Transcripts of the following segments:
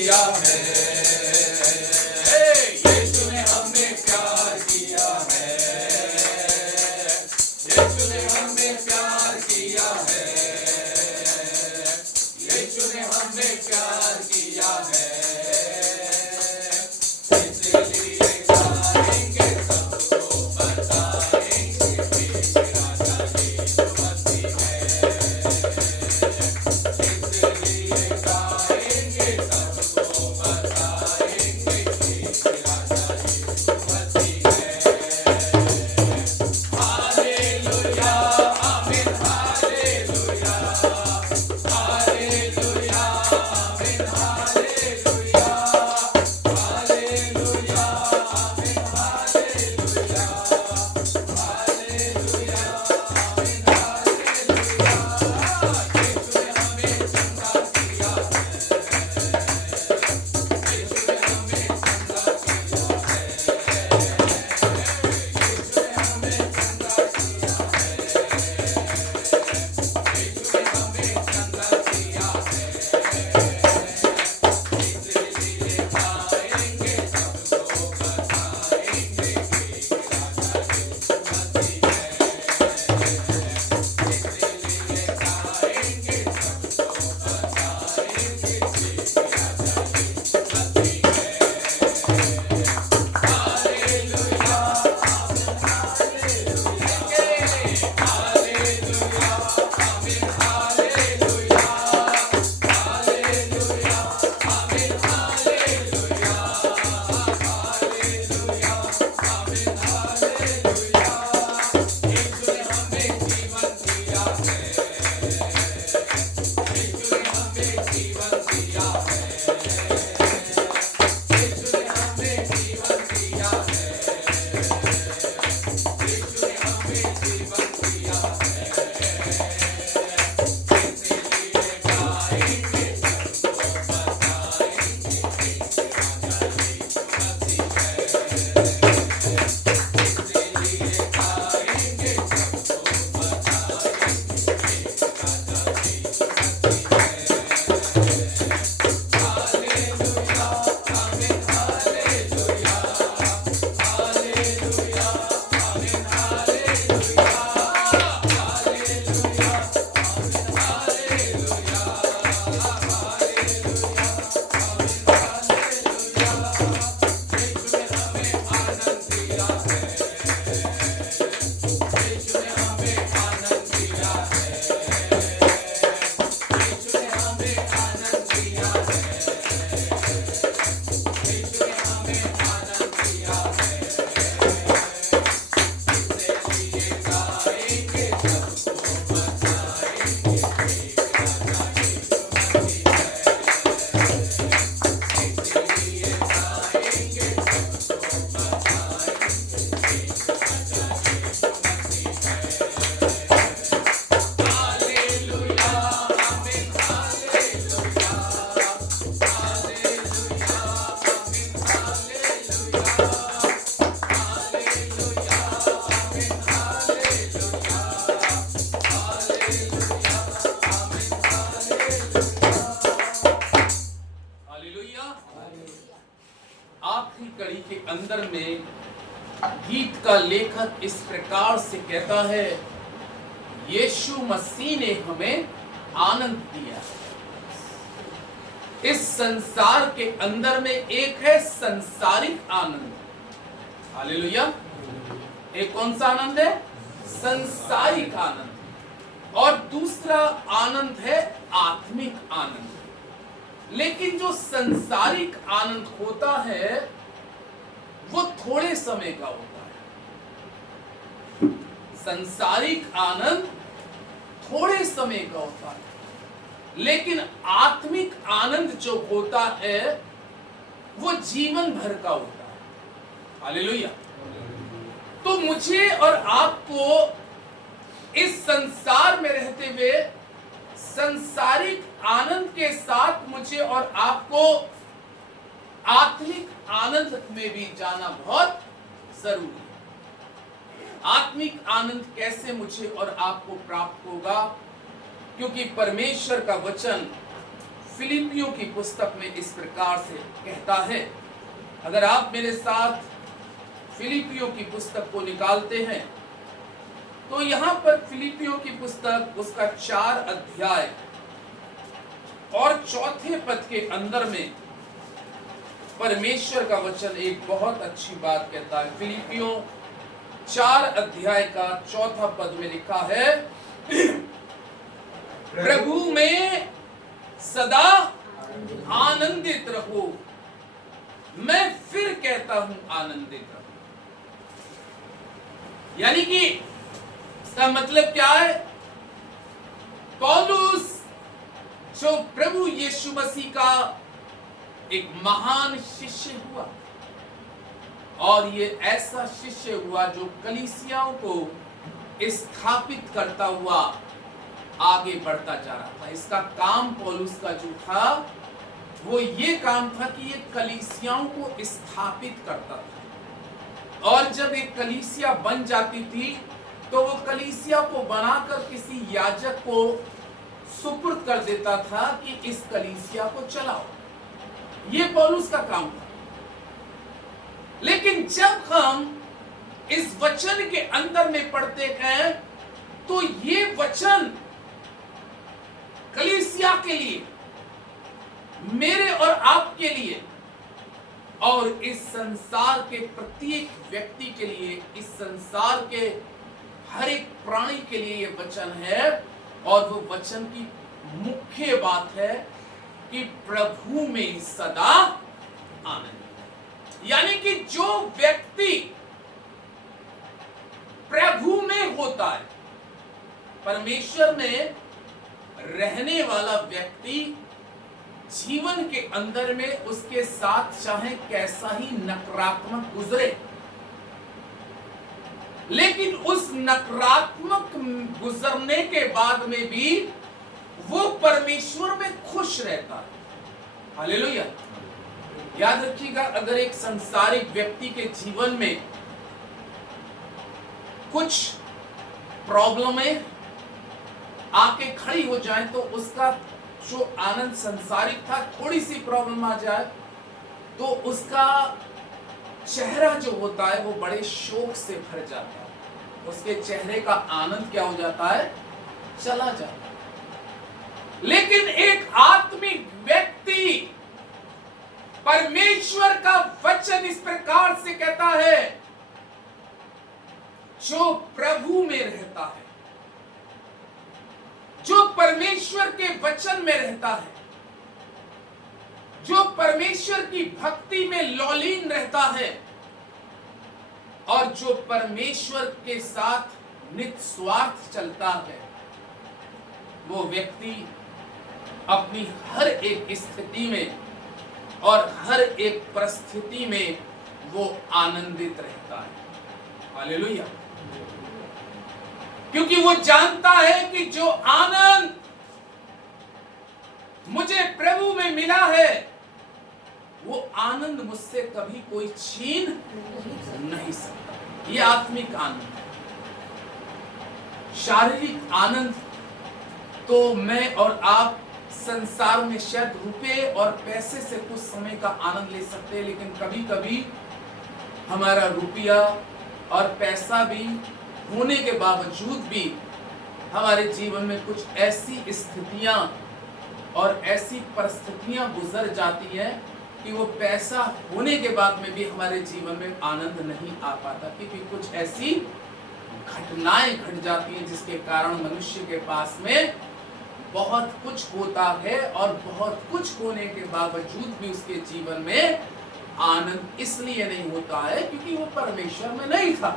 किया है, यीशु ने हमें प्यार किया है, यीशु ने हमें प्यार किया है, यीशु ने हमें प्यार किया है, इसलिए गाएंगे सबको बताएंगे कि राजा यीशु मसीह है, इसलिए गाएंगे सबको बताएंगे कि राजा यीशु मसीह है। हालेलुया आमीन, हालेलुया हालेलुया आमीन, हालेलुया हालेलुया आमीन, हालेलुया हालेलुया आमीन, हालेलुया। यीशु ने हमें जिंदा किया है, यीशु ने हमें जिंदा किया है, यीशु ने हमें जिंदा किया है, यीशु ने हमें जिंदा किया है, इसलिए गाएंगे सबको बताएंगे कि राजा यीशु मसीह है, इसलिए गाएंगे सबको बताएंगे कि राजा यीशु मसीह है। हालेलुया आमीन, हालेलुया हालेलुया आमीन, हालेलुया हालेलुया आमीन, हालेलुया हालेलुया आमीन, हालेलुया। यीशु ने हमें जीवन दिया है, यीशु ने हमें जीवन दिया है, यीशु ने हमें जीवन दिया है, यीशु ने हमें जीवन दिया है, इसलिए गाएंगे सबको बताएंगे कि राजा यीशु मसीह है, इसलिए गाएंगे सबको बताएंगे कि राजा यीशु मसीह है। हालेलुया आमीन, हालेलुया हालेलुया आमीन, हालेलुया हालेलुया आमीन, हालेलुया हालेलुया आमीन, हालेलुया। यीशु ने हमें आनंद दिया है, यीशु ने हमें आनंद दिया है, यीशु ने हमें आनंद दिया है, यीशु ने हमें आनंद दिया है, इसलिए गाएंगे सबको बताएंगे कि राजा यीशु मसीह है, इसलिए गाएंगे सबको बताएंगे कि राजा यीशु मसीह है। हालेलुया आमीन, हालेलुया हालेलुया आमीन, हालेलुया हालेलुया आमीन, हालेलुया हालेलुया आमीन, हालेलुया। हालेलुया। आखिरी कड़ी के अंदर में गीत का लेखक इस प्रकार से कहता है, यीशु मसीह ने हमें आनंद दिया। इस संसार के अंदर में एक है संसारिक आनंद, हालेलुया। एक कौन सा आनंद है? संसारिक आनंद। और दूसरा आनंद है आत्मिक आनंद। लेकिन जो संसारिक आनंद होता है वो थोड़े समय का होता है। संसारिक आनंद थोड़े समय का होता है, लेकिन आत्मिक आनंद जो होता है वो जीवन भर का होता है। हालेलुया। तो मुझे और आपको इस संसार में रहते हुए संसारिक आनंद के साथ मुझे और आपको आत्मिक आनंद में भी जाना बहुत जरूरी है। आत्मिक आनंद कैसे मुझे और आपको प्राप्त होगा? क्योंकि परमेश्वर का वचन फिलिपियों की पुस्तक में इस प्रकार से कहता है। अगर आप मेरे साथ फिलिपियों की पुस्तक को निकालते हैं तो यहां पर फिलिपियों की पुस्तक उसका 4 अध्याय और 4 पद के अंदर में परमेश्वर का वचन एक बहुत अच्छी बात कहता है। फिलिपियों 4 अध्याय का 4 पद में लिखा है, प्रभु में सदा आनंदित रहो। मैं फिर कहता हूं आनंदित रहो। यानी कि इसका मतलब क्या है? पौलुस जो प्रभु यीशु मसीह का एक महान शिष्य हुआ और ये ऐसा शिष्य हुआ जो कलीसियाओं को स्थापित करता हुआ आगे बढ़ता जा रहा था। इसका काम पौलुस का जो था वो ये काम था कि ये कलीसियाओं को स्थापित करता था, और जब एक कलीसिया बन जाती थी तो वो कलीसिया को बनाकर किसी याजक को सुपुर्द कर देता था कि इस कलीसिया को चलाओ। ये पौलुस का काम था। लेकिन जब हम इस वचन के अंदर में पढ़ते हैं तो ये वचन कलीसिया के लिए, मेरे और आपके लिए, और इस संसार के प्रत्येक व्यक्ति के लिए, इस संसार के हर एक प्राणी के लिए ये वचन है। और वो वचन की मुख्य बात है कि प्रभु में सदा आनंद। यानी कि जो व्यक्ति प्रभु में होता है, परमेश्वर में रहने वाला व्यक्ति, जीवन के अंदर में उसके साथ चाहे कैसा ही नकारात्मक गुजरे, लेकिन उस नकारात्मक गुजरने के बाद में भी वो परमेश्वर में खुश रहता है। हालेलुया। याद रखिएगा, अगर एक संसारिक व्यक्ति के जीवन में कुछ प्रॉब्लमें आके खड़ी हो जाए तो उसका जो आनंद संसारिक था, थोड़ी सी प्रॉब्लम आ जाए तो उसका चेहरा जो होता है वो बड़े शोक से भर जाता है। उसके चेहरे का आनंद क्या हो जाता है? चला जाता है। लेकिन एक आत्मिक व्यक्ति, परमेश्वर का वचन इस प्रकार से कहता है, जो प्रभु में रहता है, जो परमेश्वर के वचन में रहता है, जो परमेश्वर की भक्ति में लौलीन रहता है, और जो परमेश्वर के साथ निस्वार्थ चलता है, वो व्यक्ति अपनी हर एक स्थिति में और हर एक परिस्थिति में वो आनंदित रहता है। हालेलुया। क्योंकि वो जानता है कि जो आनंद मुझे प्रभु में मिला है, वो आनंद मुझसे कभी कोई छीन नहीं सकता। ये आत्मिक आनंद है। शारीरिक आनंद तो मैं और आप संसार में शायद रुपए और पैसे से कुछ समय का आनंद ले सकते हैं, लेकिन कभी कभी हमारा रुपया और पैसा भी होने के बावजूद भी हमारे जीवन में कुछ ऐसी स्थितियां और ऐसी परिस्थितियां गुजर जाती हैं कि वो पैसा होने के बाद में भी हमारे जीवन में आनंद नहीं आ पाता, क्योंकि कुछ ऐसी घटनाएं घट जाती हैं जिसके कारण मनुष्य के पास में बहुत कुछ होता है और बहुत कुछ होने के बावजूद भी उसके जीवन में आनंद इसलिए नहीं होता है क्योंकि वो परमेश्वर में नहीं था।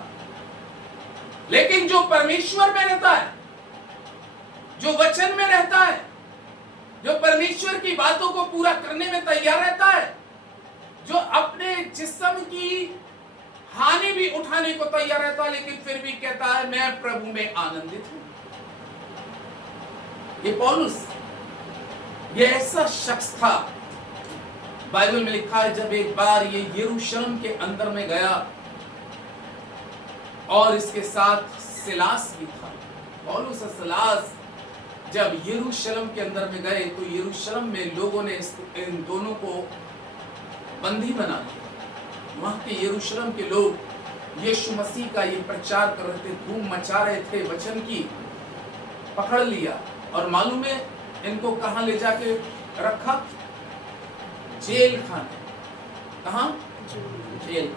लेकिन जो परमेश्वर में रहता है, जो वचन में रहता है, जो परमेश्वर की बातों को पूरा करने में तैयार रहता है, जो अपने जिस्म की हानि भी उठाने को तैयार रहता है, लेकिन फिर भी कहता है मैं प्रभु में आनंदित हूं। ये पौलुस, ये ऐसा शख्स था, बाइबल में लिखा है, जब एक बार ये यरूशलेम के अंदर में गया और इसके साथ सिलास भी था। पौलुस और सिलास जब यरूशलेम के अंदर में गए तो यरूशलेम में लोगों ने इन दोनों को बंदी बना लिया। वहां के यरूशलेम के लोग यीशु मसीह का ये प्रचार कर रहे थे, धूम मचा रहे थे, वचन की पकड़ लिया। और मालूम है इनको कहां ले जाके रखा? जेल खाने। कहां? जेल।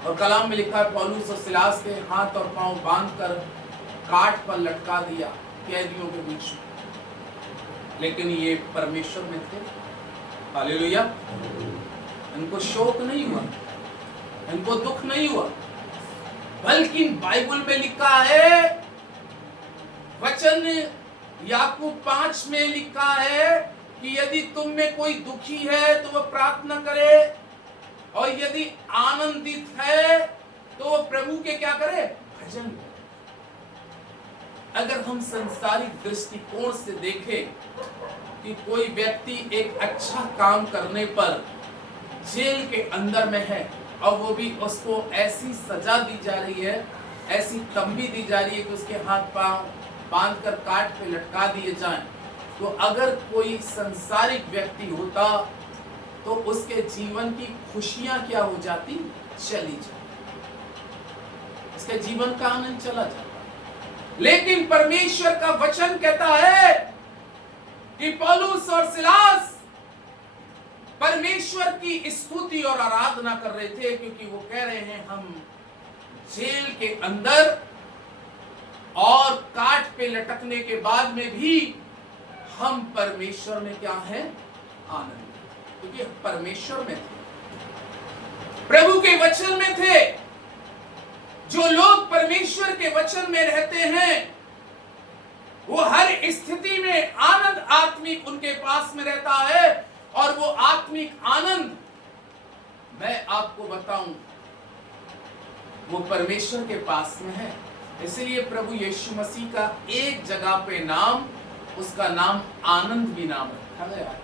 और कलाम में लिखा है पौलुस और सिलास के हाथ और पांव बांधकर काठ पर लटका दिया कैदियों के बीच में। लेकिन ये परमेश्वर में थे। हालेलुया। इनको शोक नहीं हुआ, इनको दुख नहीं हुआ, बल्कि बाइबल में लिखा है, वचन याकूब 5 में लिखा है कि यदि तुम में कोई दुखी है तो वह प्रार्थना करे, और यदि आनंदित है तो वो प्रभु के क्या करे? भजन करे। अगर हम संसारिक दृष्टिकोण से देखें कि कोई व्यक्ति एक अच्छा काम करने पर जेल के अंदर में है और वो भी उसको ऐसी सजा दी जा रही है, ऐसी तंबी दी जा रही है कि उसके हाथ पांव बांधकर काट पे लटका दिए जाएं, तो अगर कोई संसारिक व्यक्ति होता तो उसके जीवन की खुशियां क्या हो जाती? चली जाती, उसके जीवन का आनंद चला जाता। लेकिन परमेश्वर का वचन कहता है कि पौलुस और सिलास परमेश्वर की स्तुति और आराधना कर रहे थे, क्योंकि वो कह रहे हैं हम जेल के अंदर और काठ पे लटकने के बाद में भी हम परमेश्वर में क्या है? आनंद। क्योंकि परमेश्वर में थे, प्रभु के वचन में थे। जो लोग परमेश्वर के वचन में रहते हैं वो हर स्थिति में आनंद आत्मिक उनके पास में रहता है। और वो आत्मिक आनंद मैं आपको बताऊं वो परमेश्वर के पास में है। इसलिए प्रभु यीशु मसीह का एक जगह पे नाम, उसका नाम आनंद भी नाम रखा गया है।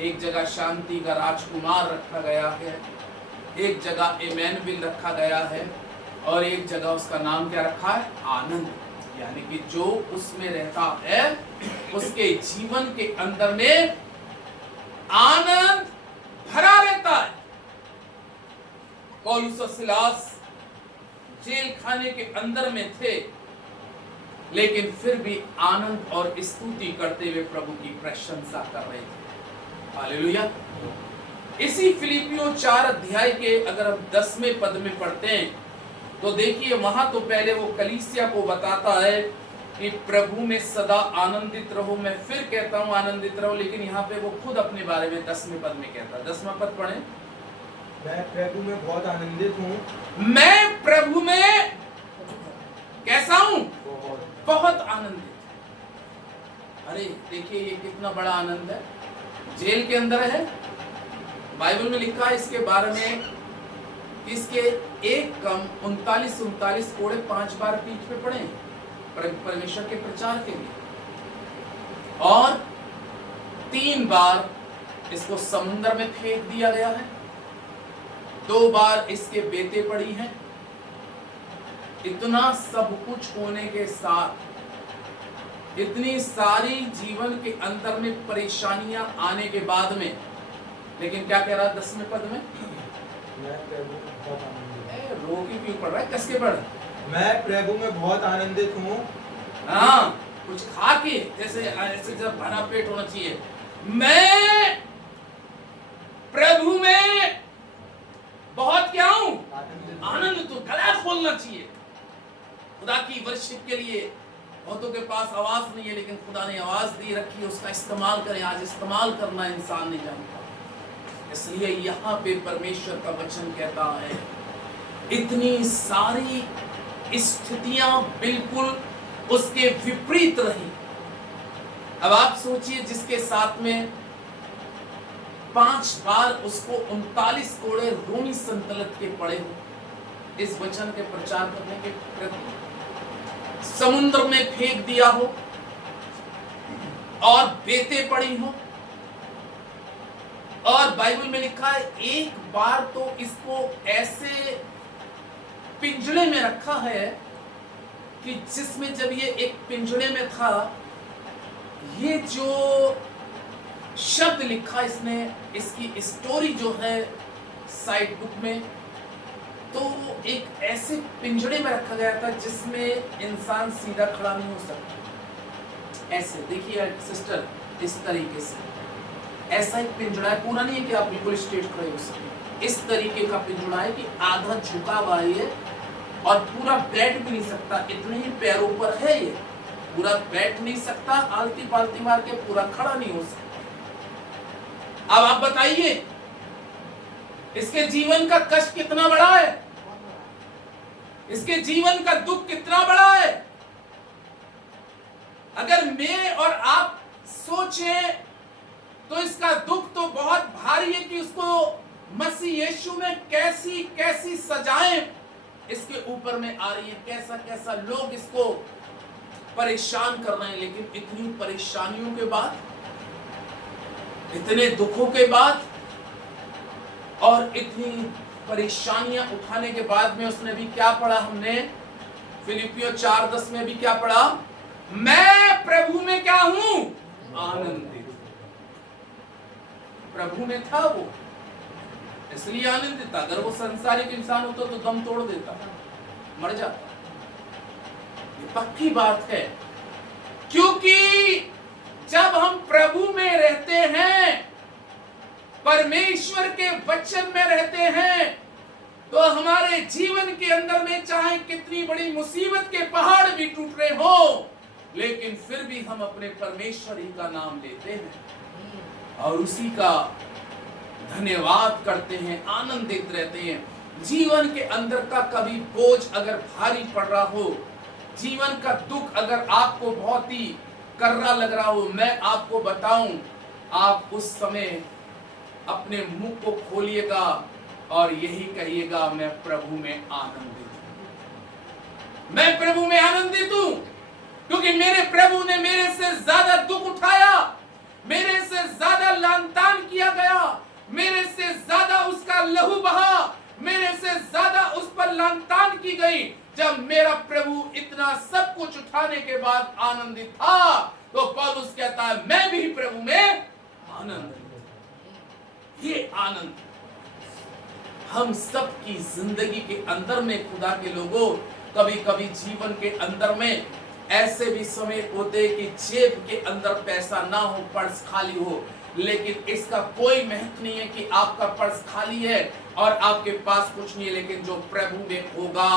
एक जगह शांति का राजकुमार रखा गया है, एक जगह इमैनुएल रखा गया है, और एक जगह उसका नाम क्या रखा है? आनंद। यानी कि जो उसमें रहता है उसके जीवन के अंदर में आनंद भरा रहता है। पौलुस और सिलास जेल खाने के अंदर में थे, लेकिन फिर भी आनंद और स्तुति करते हुए प्रभु की प्रशंसा कर रहे थे। हालेलुया। इसी फिलिपियों 4 अध्याय के अगर हम 10वें पद में पढ़ते हैं तो देखिए, वहां तो पहले वो कलीसिया को बताता है कि प्रभु में सदा आनंदित रहो। मैं फिर कहता हूं आनंदित रहो, लेकिन यहाँ पे वो खुद अपने बारे में 10वें पद में कहता है। 10वां पद पढ़ें। मैं प्रभु में बहुत आनंदित हूँ। मैं प्रभु में कैसा हूं? बहुत आनंदित। अरे देखिए ये कितना बड़ा आनंद है। जेल के अंदर है, बाइबल में लिखा है इसके बारे में, इसके एक कम 39 कोड़े 5 बार पीठ पे पड़े परमेश्वर के प्रचार के लिए, और 3 बार इसको समुद्र में फेंक दिया गया है, 2 बार इसके बेटे पड़ी हैं। इतना सब कुछ होने के साथ, इतनी सारी जीवन के अंदर में परेशानियां आने के बाद में, लेकिन क्या कह रहा है 10वें पद में? मैं प्रभु में बहुत आनंदित हूँ। रो क्यों पढ़ रहा है? कसके पढ़। मैं प्रभु में बहुत आनंदित हूँ। हाँ, कुछ खा के जैसे ऐसे जब भरा पेट होना चाहिए। मैं प्रभु में बहुत क्या हूं? आनंद। तो गला खोलना चाहिए खुदा की वर्शिप के लिए। बहुतों के पास आवाज नहीं है, लेकिन खुदा ने आवाज दी रखी है, उसका इस्तेमाल करें। आज इस्तेमाल करना इंसान नहीं जानता, इसलिए यहाँ पे परमेश्वर का वचन कहता है इतनी सारी स्थितियां बिल्कुल उसके विपरीत रही। अब आप सोचिए, जिसके साथ में 5 बार उसको 39 कोड़े रोमी संतलत के पड़े हो इस वचन के प्रचार करने के प्रति, समुद्र में फेंक दिया हो और बेते पड़ी हो, और बाइबल में लिखा है एक बार तो इसको ऐसे पिंजड़े में रखा है कि जिसमें जब ये एक पिंजड़े में था ये जो शब्द लिखा इसने, इसकी स्टोरी जो है साइड बुक में, तो एक ऐसे पिंजड़े में रखा गया था जिसमें इंसान सीधा खड़ा नहीं हो सकता। ऐसे देखिए सिस्टर, इस तरीके से ऐसा एक पिंजड़ा है, पूरा नहीं है कि आप बिल्कुल स्ट्रेट खड़े हो सके। इस तरीके का पिंजड़ा है कि आधा झुका हुआ है और पूरा बैठ भी नहीं सकता, इतने ही पैरों पर है ये, पूरा बैठ नहीं सकता, आलती पालती मार के पूरा खड़ा नहीं हो सकता। अब आप बताइए इसके जीवन का कष्ट कितना बड़ा है, इसके जीवन का दुख कितना बड़ा है। अगर मैं और आप सोचें तो इसका दुख तो बहुत भारी है कि उसको मसीह यीशु में कैसी कैसी सजाएं इसके ऊपर में आ रही है, कैसा कैसा लोग इसको परेशान कर रहे हैं। लेकिन इतनी परेशानियों के बाद, इतने दुखों के बाद और इतनी परेशानियां उठाने के बाद में उसने भी क्या पढ़ा, हमने फिलिपियों 4:10 में भी क्या पढ़ा, मैं प्रभु में क्या हूं, आनंदित। प्रभु में था वो, इसलिए आनंदित था। अगर वो संसारिक इंसान होता तो दम तोड़ देता, मर जाता। ये पक्की बात है, क्योंकि जब हम प्रभु में रहते हैं, परमेश्वर के वचन में रहते हैं, तो हमारे जीवन के अंदर में चाहे कितनी बड़ी मुसीबत के पहाड़ भी टूट रहे हो, लेकिन फिर भी हम अपने परमेश्वर ही का नाम लेते हैं और उसी का धन्यवाद करते हैं, आनंदित रहते हैं। जीवन के अंदर का कभी बोझ अगर भारी पड़ रहा हो, जीवन का दुख अगर आपको बहुत ही कर्रा लग रहा हो, मैं आपको बताऊं, आप उस समय अपने मुंह को खोलिएगा और यही कहिएगा, मैं प्रभु में आनंदित हूं, मैं प्रभु में आनंदित हूं, क्योंकि मेरे प्रभु ने मेरे से ज्यादा दुख उठाया, मेरे से ज्यादा लांतान किया गया, मेरे से ज्यादा उसका लहू बहा, मेरे से ज्यादा उस पर लांतान की गई। जब मेरा प्रभु इतना सब कुछ उठाने के बाद आनंदित था, तो पौलुस कहता है मैं भी प्रभु में आनंदित। ये आनंद हम सब की जिंदगी के अंदर में, खुदा के लोगों, कभी कभी जीवन के अंदर में ऐसे भी समय होते कि जेब के अंदर पैसा ना हो, पर्स खाली हो, लेकिन इसका कोई महत्व नहीं है कि आपका पर्स खाली है और आपके पास कुछ नहीं है, लेकिन जो प्रभु में होगा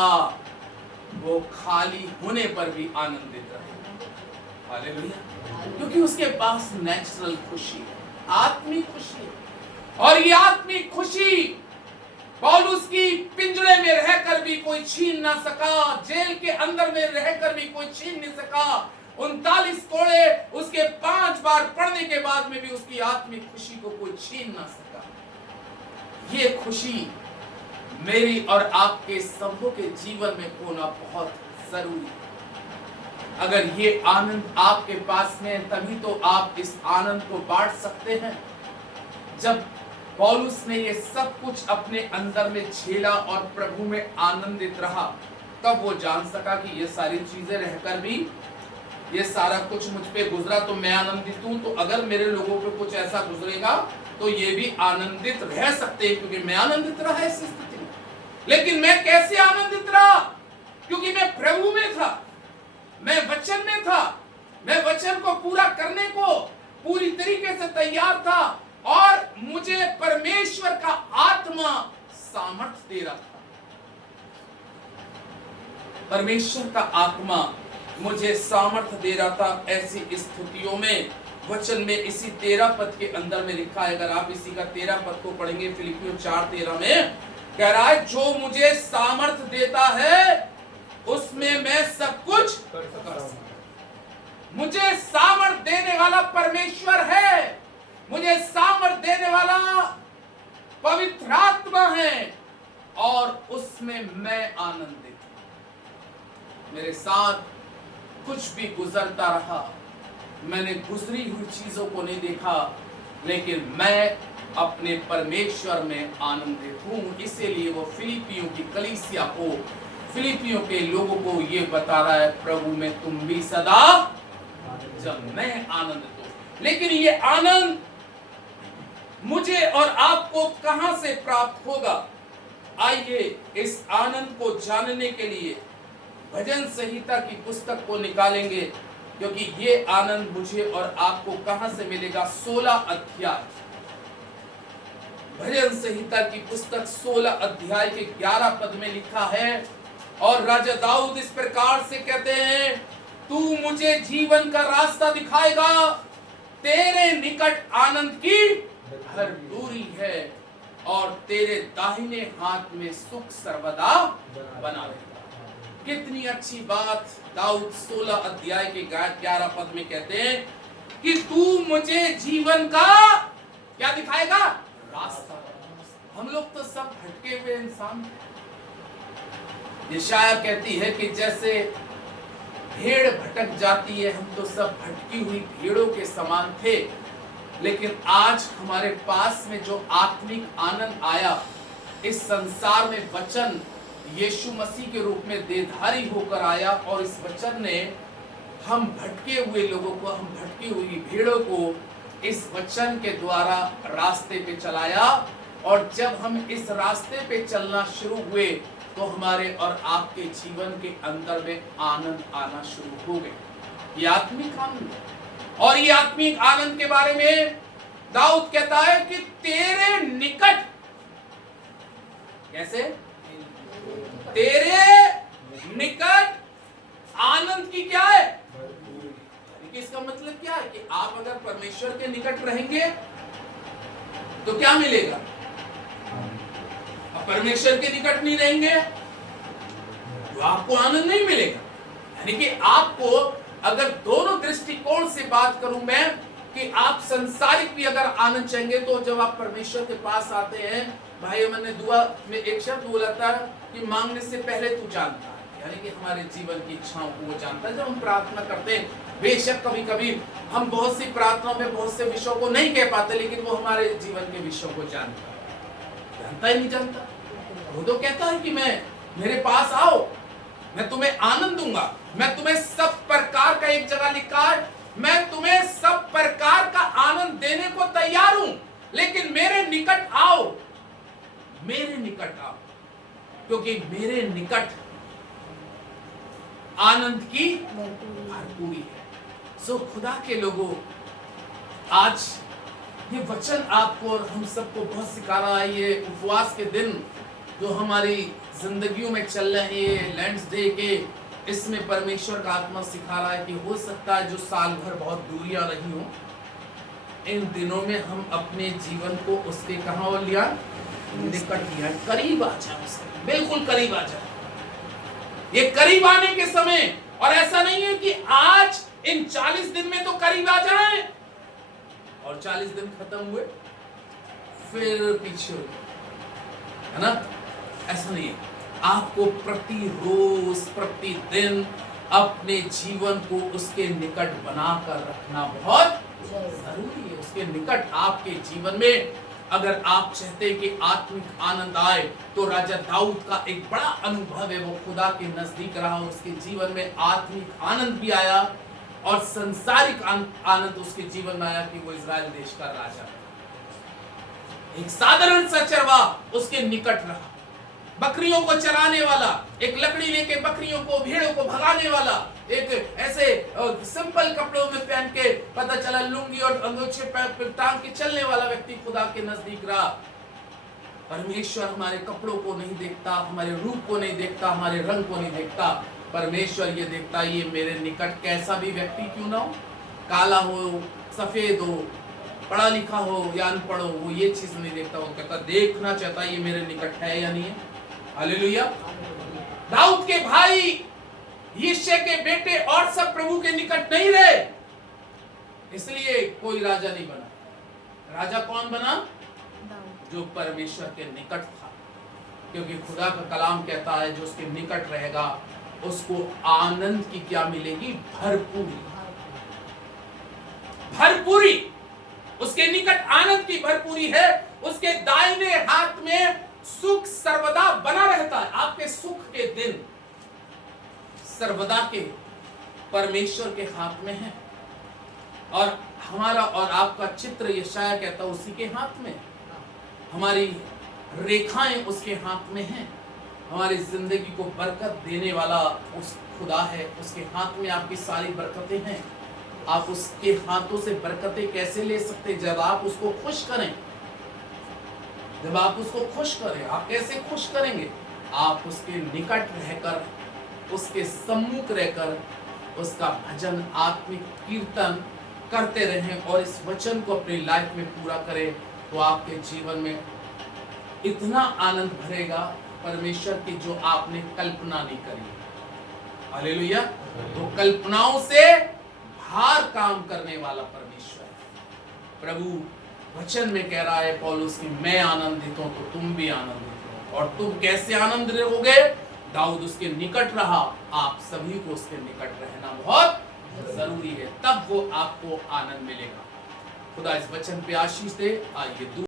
वो खाली होने पर भी आनंदित रहेगा। हालेलुया। क्योंकि उसके पास नेचुरल खुशी है, आत्मिक खुशी है। और ये आत्मिक खुशी पौलुस की पिंजरे में रहकर भी कोई छीन ना सका, जेल के अंदर में रहकर भी कोई छीन नहीं सका। 39 कोड़े उसके 5 बार पढ़ने के बाद में भी उसकी आत्मिक खुशी को कोई छीन ना सका। ये खुशी मेरी और आपके सबों के जीवन में होना बहुत जरूरी है। अगर ये आनंद आपके पास में है, तभी तो आप इस आनंद को बांट सकते हैं। जब पौलुस ने ये सब कुछ अपने अंदर में झेला और प्रभु में आनंदित रहा, तब वो जान सका कि ये सारी चीजें रहकर भी, ये सारा कुछ मुझ पे गुजरा तो मैं आनंदित हूं, तो अगर मेरे लोगों पे कुछ ऐसा गुजरेगा तो ये भी आनंदित रह सकते हैं, क्योंकि मैं आनंदित रहा इस स्थिति में। लेकिन मैं कैसे आनंदित रहा? क्योंकि मैं प्रभु में था, मैं वचन में था, मैं वचन को पूरा करने को पूरी तरीके से तैयार था और मुझे परमेश्वर का आत्मा सामर्थ्य दे रहा था। परमेश्वर का आत्मा मुझे सामर्थ्य दे रहा था। ऐसी स्थितियों में वचन में इसी 13 पद के अंदर में लिखा है, अगर आप इसी का 13 पद को पढ़ेंगे, फिलिपियों 4:13 में कह रहा है, जो मुझे सामर्थ्य देता है उसमें मैं सब कुछ कर सकता हूं। मुझे सामर्थ्य देने वाला परमेश्वर है, मुझे सामर्थ्य देने वाला पवित्र आत्मा है और उसमें मैं आनंदित हूं। मेरे साथ कुछ भी गुजरता रहा, मैंने गुजरी हुई चीजों को नहीं देखा, लेकिन मैं अपने परमेश्वर में आनंदित हूं। इसीलिए वो फिलिपियों की कलीसिया को, फिलिपियों के लोगों को ये बता रहा है, प्रभु में तुम भी सदा जब मैं आनंदित हूं। लेकिन ये आनंद मुझे और आपको कहां से प्राप्त होगा? आइए इस आनंद को जानने के लिए भजन संहिता की पुस्तक को निकालेंगे, क्योंकि ये आनंद मुझे और आपको कहां से मिलेगा? 16 अध्याय, भजन संहिता की पुस्तक 16 अध्याय के 11 पद में लिखा है, और राजा दाऊद इस प्रकार से कहते हैं, तू मुझे जीवन का रास्ता दिखाएगा, तेरे निकट आनंद की भरपूरी है, और तेरे दाहिने हाथ में सुख सर्वदा बना रहेगा। कितनी अच्छी बात दाऊद 16 अध्याय के 11 पद में कहते हैं कि तू मुझे जीवन का क्या दिखाएगा? रास्ता। हम लोग तो सब भटके हुए इंसान हैं। यशाया कहती है कि जैसे भेड़ भटक जाती है, हम तो सब भटकी हुई भेड़ों के समान थे, लेकिन आज हमारे पास में जो आत्मिक आनंद आया, इस संसार में वचन यीशु मसीह के रूप में देहधारी होकर आया, और इस वचन ने हम भटके हुए लोगों को, हम भटकी हुई भेड़ों को इस वचन के द्वारा रास्ते पे चलाया। और जब हम इस रास्ते पे चलना शुरू हुए तो हमारे और आपके जीवन के अंदर में आनंद आना शुरू हो गए। ये आत्मिक आनंद है। और ये आत्मिक आनंद के बारे में दाऊद कहता है कि तेरे निकट, कैसे? तेरे निकट आनंद की क्या है? इसका मतलब क्या है कि आप अगर परमेश्वर के निकट रहेंगे तो क्या मिलेगा? अब परमेश्वर के निकट नहीं रहेंगे तो आपको आनंद नहीं मिलेगा। यानी कि आपको, अगर दोनों दृष्टिकोण से बात करूं मैं, कि आप संसारिक भी अगर आनंद चाहेंगे, तो जब आप परमेश्वर के पास आते हैं, भाई मैंने दुआ में एक शब्द बोला था कि मांगने से पहले तू जानता है, यानी कि हमारे जीवन की इच्छाओं को वो जानता है। जब हम प्रार्थना करते हैं, बेशक कभी कभी हम बहुत सी प्रार्थनाओं में बहुत से विषयों को नहीं कह पाते, लेकिन वो हमारे जीवन के विषयों को जानता है। जानता ही नहीं जानता, वो तो कहता है कि मेरे पास आओ, मैं तुम्हें आनंद दूंगा, मैं तुम्हें सब प्रकार का, एक जगह लिखा है, मैं तुम्हें सब प्रकार का आनंद देने को तैयार हूं, लेकिन मेरे निकट आओ, मेरे निकट आओ, क्योंकि मेरे निकट आनंद की भरपूरी है। सो खुदा के लोगों, आज ये वचन आपको और हम सबको बहुत सिखा रहा है। ये उपवास के दिन जो हमारी जिंदगियों में चल रहे हैं, लैंड्स डे के, इसमें परमेश्वर का आत्मा सिखा रहा है कि हो सकता है जो साल भर बहुत दूरियां रही हो, इन दिनों में हम अपने जीवन को उसके कहां और लिया? निकट लिया, करीब आ जाए, उसके बिल्कुल करीब आ जाए। ये करीब आने के समय, और ऐसा नहीं है कि आज इन 40 दिन में तो करीब आ जाए और 40 दिन खत्म हुए फिर पीछे हो, है ना? ऐसा नहीं है। आपको प्रतिरोज, प्रतिदिन अपने जीवन को उसके निकट बनाकर रखना बहुत जरूरी है। उसके निकट आपके जीवन में अगर आप चाहते हैं कि आत्मिक आनंद आए, तो राजा दाऊद का एक बड़ा अनुभव है, वो खुदा के नजदीक रहा और उसके जीवन में आत्मिक आनंद भी आया और संसारिक आनंद उसके जीवन में आया कि वो इजराइल देश का राजा। एक साधारण सा चरवाहा उसके निकट रहा, बकरियों को चराने वाला, एक लकड़ी लेके बकरियों को, भेड़ों को भगाने वाला, एक ऐसे सिंपल कपड़ों में पहन के, पता चला लुंगी और अंगोछे पर टांग के चलने वाला व्यक्ति खुदा के नजदीक रहा। परमेश्वर हमारे कपड़ों को नहीं देखता, हमारे रूप को नहीं देखता, हमारे रंग को नहीं देखता। परमेश्वर ये देखता, ये मेरे निकट कैसा भी व्यक्ति क्यों ना हो, काला हो, सफेद हो, पढ़ा लिखा हो या अनपढ़ हो, वो ये चीज नहीं देखता। वो कहता, देखना चाहता ये मेरे निकट है या नहीं है। हालेलुया। दाऊद के भाई, यिशै के बेटे और सब प्रभु के निकट नहीं रहे, इसलिए कोई राजा नहीं बना। राजा कौन बना? जो परमेश्वर के निकट था, क्योंकि खुदा का कलाम कहता है जो उसके निकट रहेगा उसको आनंद की क्या मिलेगी? भरपूरी। भरपूरी, उसके निकट आनंद की भरपूरी है। उसके दाहिने हाथ में सुख सर्वदा बना रहता है। आपके सुख के दिन सर्वदा के परमेश्वर के हाथ में है। और हमारा और आपका चित्र यशाया कहता है उसी के हाथ में, हमारी रेखाएं उसके हाथ में हैं। हमारी जिंदगी को बरकत देने वाला उस खुदा है, उसके हाथ में आपकी सारी बरकतें हैं। आप उसके हाथों से बरकतें कैसे ले सकते? जब आप उसको खुश करें, जब आप उसको खुश करें। आप कैसे खुश करेंगे? आप उसके निकट रहकर, उसके सम्मुख रहकर उसका भजन, आत्मिक कीर्तन करते रहें और इस वचन को अपनी लाइफ में पूरा करें, तो आपके जीवन में इतना आनंद भरेगा परमेश्वर की जो आपने कल्पना नहीं करी। हालेलुया। तो कल्पनाओं से बाहर काम करने वाला परमेश्वर है। प्रभु वचन में कह रहा है पौलुस की, मैं आनंदित हूं तो तुम भी आनंदित हो। और तुम कैसे आनंदित रहोगे? दाऊद उसके निकट रहा, आप सभी को उसके निकट रहना बहुत जरूरी है, तब वो आपको आनंद मिलेगा। खुदा इस वचन पे आशीष दे। आइए